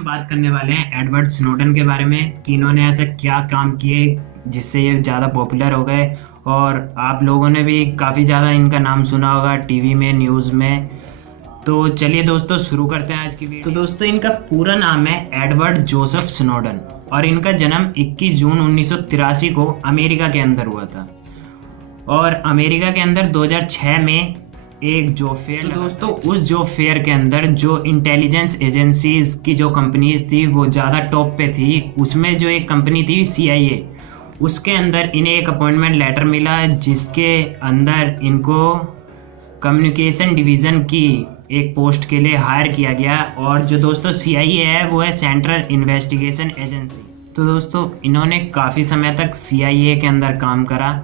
हम बात करने वाले हैं एडवर्ड स्नोडन के बारे में कि इन्होंने ऐसा क्या काम किए जिससे ये ज़्यादा पॉपुलर हो गए। और आप लोगों ने भी काफ़ी ज़्यादा इनका नाम सुना होगा टीवी में, न्यूज़ में। तो चलिए दोस्तों शुरू करते हैं आज की वीडियो। तो दोस्तों इनका पूरा नाम है एडवर्ड जोसेफ स्नोडन और इनका जन्म 21 जून 1983 को अमेरिका के अंदर हुआ था। और अमेरिका के अंदर 2006 में एक जॉब फेयर, तो दोस्तों उस जॉब फेयर के अंदर जो इंटेलिजेंस एजेंसीज की जो कंपनीज थी वो ज़्यादा टॉप पे थी। उसमें जो एक कंपनी थी CIA, उसके अंदर इन्हें एक अपॉइंटमेंट लेटर मिला जिसके अंदर इनको कम्युनिकेशन डिवीज़न की एक पोस्ट के लिए हायर किया गया। और जो दोस्तों CIA है वो है सेंट्रल इन्वेस्टिगेशन एजेंसी। तो दोस्तों इन्होंने काफ़ी समय तक CIA के अंदर काम करा।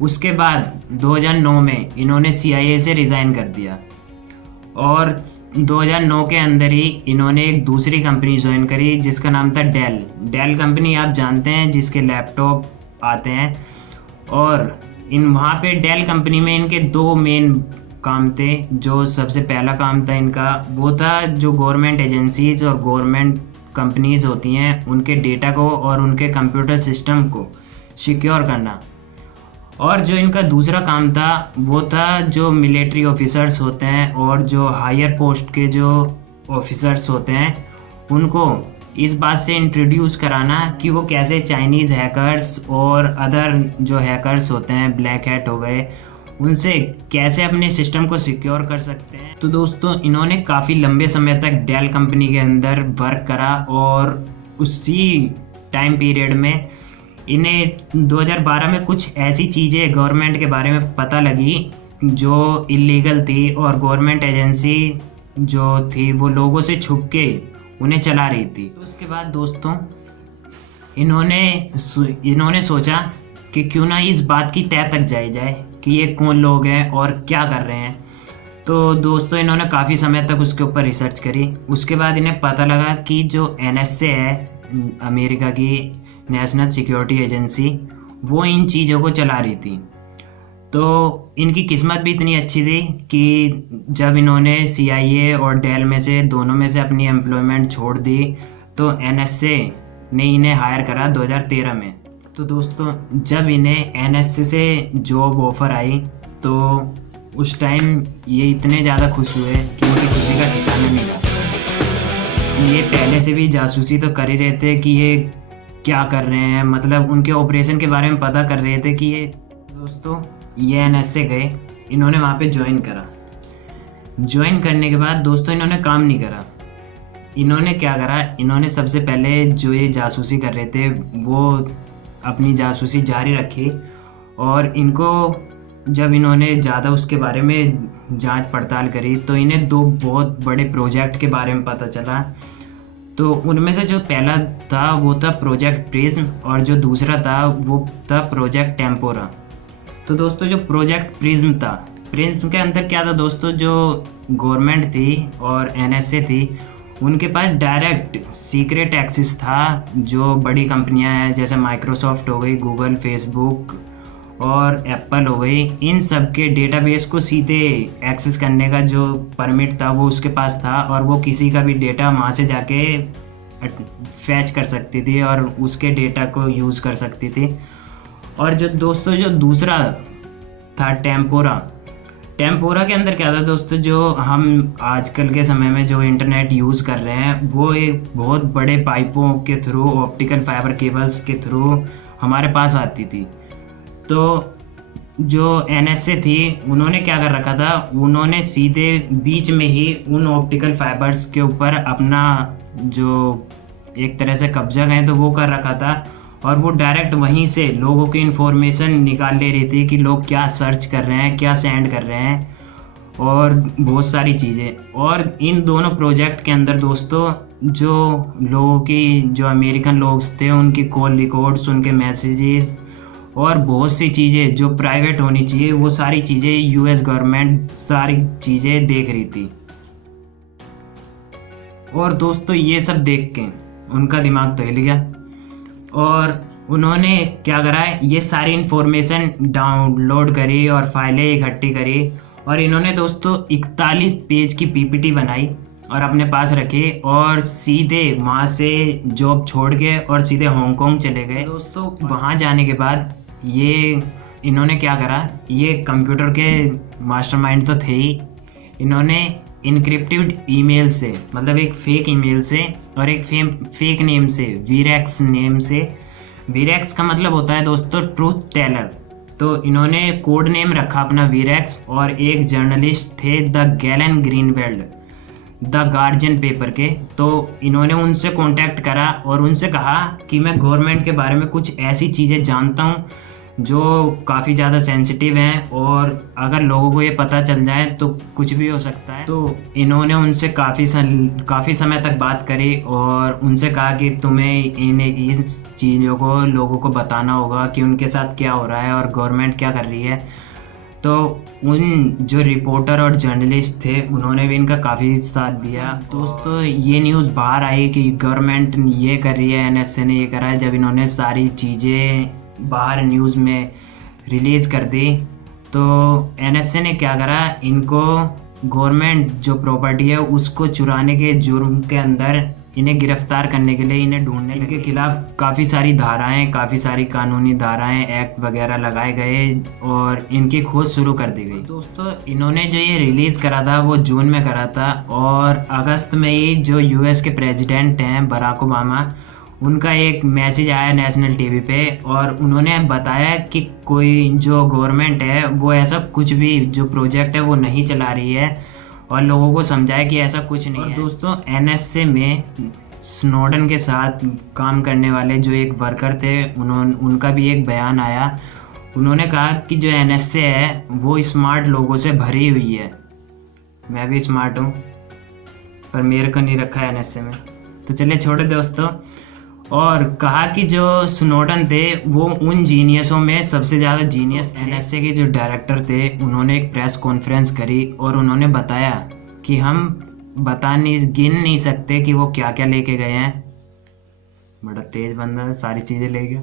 उसके बाद 2009 में इन्होंने CIA से रिज़ाइन कर दिया और 2009 के अंदर ही इन्होंने एक दूसरी कंपनी ज्वाइन करी जिसका नाम था डेल कंपनी। आप जानते हैं जिसके लैपटॉप आते हैं। और वहाँ पे डेल कंपनी में इनके दो मेन काम थे। जो सबसे पहला काम था इनका वो था जो गवर्नमेंट एजेंसीज और गवर्नमेंट कंपनीज होती हैं उनके डेटा को और उनके कंप्यूटर सिस्टम को सिक्योर करना। और जो इनका दूसरा काम था वो था जो मिलिट्री ऑफिसर्स होते हैं और जो हायर पोस्ट के जो ऑफिसर्स होते हैं उनको इस बात से इंट्रोड्यूस कराना कि वो कैसे चाइनीज़ हैकर्स और अदर जो हैकर्स होते हैं, ब्लैक हैट हो गए, उनसे कैसे अपने सिस्टम को सिक्योर कर सकते हैं। तो दोस्तों इन्होंने काफ़ी लंबे समय तक डेल कंपनी के अंदर वर्क करा और उसी टाइम पीरियड में इन्हें 2012 में कुछ ऐसी चीज़ें गवर्नमेंट के बारे में पता लगी जो इलीगल थी और गवर्नमेंट एजेंसी जो थी वो लोगों से छुप के उन्हें चला रही थी। तो उसके बाद दोस्तों इन्होंने सोचा कि क्यों ना इस बात की तह तक जाई जाए कि ये कौन लोग हैं और क्या कर रहे हैं। तो दोस्तों इन्होंने काफ़ी समय तक उसके ऊपर रिसर्च करी। उसके बाद इन्हें पता लगा कि जो NSA है, अमेरिका की नेशनल सिक्योरिटी एजेंसी, वो इन चीज़ों को चला रही थी। तो इनकी किस्मत भी इतनी अच्छी थी कि जब इन्होंने CIA और डेल में से दोनों में से अपनी एम्प्लॉयमेंट छोड़ दी तो NSA ने इन्हें हायर करा 2013 में। तो दोस्तों जब इन्हें NSA से जॉब ऑफ़र आई तो उस टाइम ये इतने ज़्यादा खुश हुए कि उनकी खुशी का ठिकाना नहीं रहा। ये पहले से भी जासूसी तो कर ही रहे थे कि ये क्या कर रहे हैं, मतलब उनके ऑपरेशन के बारे में पता कर रहे थे कि ये दोस्तों ये NSA गए, इन्होंने वहाँ पे ज्वाइन करा। ज्वाइन करने के बाद दोस्तों इन्होंने काम नहीं करा। इन्होंने क्या करा, इन्होंने सबसे पहले जो ये जासूसी कर रहे थे वो अपनी जासूसी जारी रखी। और इनको जब इन्होंने ज़्यादा उसके बारे में जांच पड़ताल करी तो इन्हें दो बहुत बड़े प्रोजेक्ट के बारे में पता चला। तो उनमें से जो पहला था वो था प्रोजेक्ट प्रिज्म और जो दूसरा था वो था प्रोजेक्ट टेम्पोरा। तो दोस्तों जो प्रोजेक्ट प्रिज्म था, प्रिज्म के अंदर क्या था दोस्तों, जो गवर्नमेंट थी और NSA थी उनके पास डायरेक्ट सीक्रेट एक्सेस था। जो बड़ी कंपनियां हैं जैसे माइक्रोसॉफ्ट हो गई, गूगल, फेसबुक और एप्पल हो गई, इन सब के डेटाबेस को सीधे एक्सेस करने का जो परमिट था वो उसके पास था और वो किसी का भी डेटा वहाँ से जाके फैच कर सकती थी और उसके डेटा को यूज़ कर सकती थी। और जो दोस्तों जो दूसरा था टेम्पोरा के अंदर क्या था दोस्तों, जो हम आजकल के समय में जो इंटरनेट यूज़ कर रहे हैं वो एक बहुत बड़े पाइपों के थ्रू, ऑप्टिकल फाइबर केबल्स के थ्रू हमारे पास आती थी। तो जो NSA थी उन्होंने क्या कर रखा था, उन्होंने सीधे बीच में ही उन ऑप्टिकल फाइबर्स के ऊपर अपना जो एक तरह से कब्जा गए तो वो कर रखा था और वो डायरेक्ट वहीं से लोगों की इन्फॉर्मेशन निकाल ले रही थी कि लोग क्या सर्च कर रहे हैं, क्या सेंड कर रहे हैं और बहुत सारी चीज़ें। और इन दोनों प्रोजेक्ट के अंदर दोस्तों जो लोगों की, जो अमेरिकन लोग थे, उनकी कॉल रिकॉर्ड्स, उनके मैसेजेस और बहुत सी चीज़ें जो प्राइवेट होनी चाहिए वो सारी चीज़ें US गवर्नमेंट सारी चीज़ें देख रही थी। और दोस्तों ये सब देख के उनका दिमाग तो हिल गया और उन्होंने क्या करा, ये सारी इन्फॉर्मेशन डाउनलोड करी और फाइलें इकट्ठी करी और इन्होंने दोस्तों 41 पेज की PPT बनाई और अपने पास रखी और सीधे वहाँ से जॉब छोड़ के और सीधे हांगकांग चले गए। दोस्तों वहाँ जाने के बाद ये इन्होंने क्या करा, ये कंप्यूटर के मास्टरमाइंड तो थे ही, इन्होंने इनक्रिप्टेड ईमेल से, मतलब एक फेक ईमेल से और एक फेक नेम से, वीरेक्स नेम से, वीरेक्स का मतलब होता है दोस्तों ट्रूथ टेलर, तो इन्होंने कोड नेम रखा अपना वीरेक्स, और एक जर्नलिस्ट थे the Glenn Greenwald the Guardian paper के, तो इन्होंने उनसे कांटेक्ट करा और उनसे कहा कि मैं गवर्नमेंट के बारे में कुछ ऐसी चीज़ें जानता हूँ जो काफ़ी ज़्यादा सेंसिटिव हैं और अगर लोगों को ये पता चल जाए तो कुछ भी हो सकता है। तो इन्होंने उनसे काफ़ी समय तक बात करी और उनसे कहा कि तुम्हें इस चीज़ों को लोगों को बताना होगा कि उनके साथ क्या हो रहा है और गवर्नमेंट क्या कर रही है। तो उन जो रिपोर्टर और जर्नलिस्ट थे उन्होंने भी इनका काफ़ी साथ दिया। दोस्तों ये न्यूज़ बाहर आई कि गवर्नमेंट ये कर रही है, NSA ने ये करा है, जब इन्होंने सारी चीज़ें बाहर न्यूज़ में रिलीज़ कर दी तो NSA ने क्या करा, इनको गवर्नमेंट जो प्रॉपर्टी है उसको चुराने के जुर्म के अंदर इन्हें गिरफ्तार करने के लिए इन्हें ढूंढने लगे। इनके खिलाफ काफ़ी सारी धाराएं, काफ़ी सारी कानूनी धाराएं, एक्ट वगैरह लगाए गए और इनकी खोज शुरू कर दी गई। दोस्तों इन्होंने जो ये रिलीज़ करा था वो जून में करा था और अगस्त में ही जो US के प्रेसिडेंट हैं बराक ओबामा, उनका एक मैसेज आया नेशनल टीवी पे और उन्होंने बताया कि कोई जो गवर्नमेंट है वो ऐसा कुछ भी जो प्रोजेक्ट है वो नहीं चला रही है और लोगों को समझाया कि ऐसा कुछ नहीं है। दोस्तों NSA में स्नोडन के साथ काम करने वाले जो एक वर्कर थे उनका भी एक बयान आया। उन्होंने कहा कि जो NSA है वो स्मार्ट लोगों से भरी हुई है। मैं भी स्मार्ट हूँ पर मेरे को नहीं रखा है NSA में, तो चलिए छोड़े दोस्तों। और कहा कि जो स्नोडन थे वो उन जीनियसों में सबसे ज़्यादा जीनियस। NSA के जो डायरेक्टर थे उन्होंने एक प्रेस कॉन्फ्रेंस करी और उन्होंने बताया कि हम गिन नहीं सकते कि वो क्या क्या लेके गए हैं। बड़ा तेज बंदा है, सारी चीज़ें ले गया।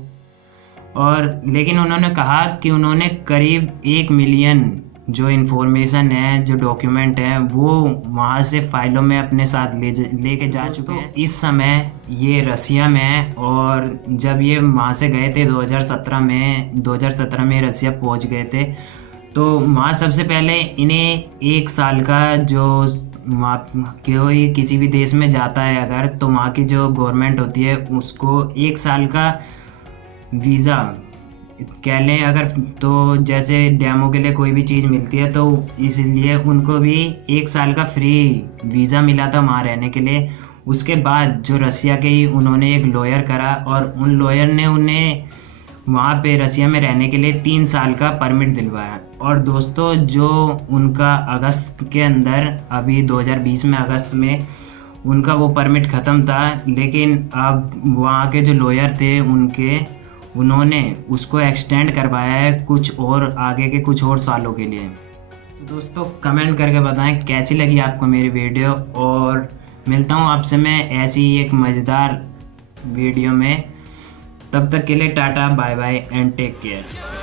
और लेकिन उन्होंने कहा कि उन्होंने करीब 1 मिलियन जो इन्फॉर्मेशन है, जो डॉक्यूमेंट है, वो वहाँ से फाइलों में अपने साथ लेके जा चुके हैं। इस समय ये रसिया में है और जब ये वहाँ से गए थे 2017 में रसिया पहुँच गए थे, तो वहाँ सबसे पहले इन्हें 1 साल का जो कोई किसी भी देश में जाता है अगर, तो वहाँ की जो गवर्नमेंट होती है उसको 1 साल का वीज़ा कह लें अगर, तो जैसे डेमो के लिए कोई भी चीज़ मिलती है तो इसलिए उनको भी 1 साल का फ्री वीज़ा मिला था वहाँ रहने के लिए। उसके बाद जो रसिया के ही उन्होंने एक लॉयर करा और उन लॉयर ने उन्हें वहाँ पे रसिया में रहने के लिए 3 साल का परमिट दिलवाया। और दोस्तों जो उनका अगस्त के अंदर, अभी 2020 में अगस्त में उनका वो परमिट ख़त्म था, लेकिन अब वहाँ के जो लॉयर थे उन्होंने उसको एक्सटेंड करवाया है कुछ और आगे के कुछ और सालों के लिए। तो दोस्तों कमेंट करके बताएं कैसी लगी आपको मेरी वीडियो, और मिलता हूँ आपसे मैं ऐसी ही एक मज़ेदार वीडियो में। तब तक के लिए tata bye bye and take care.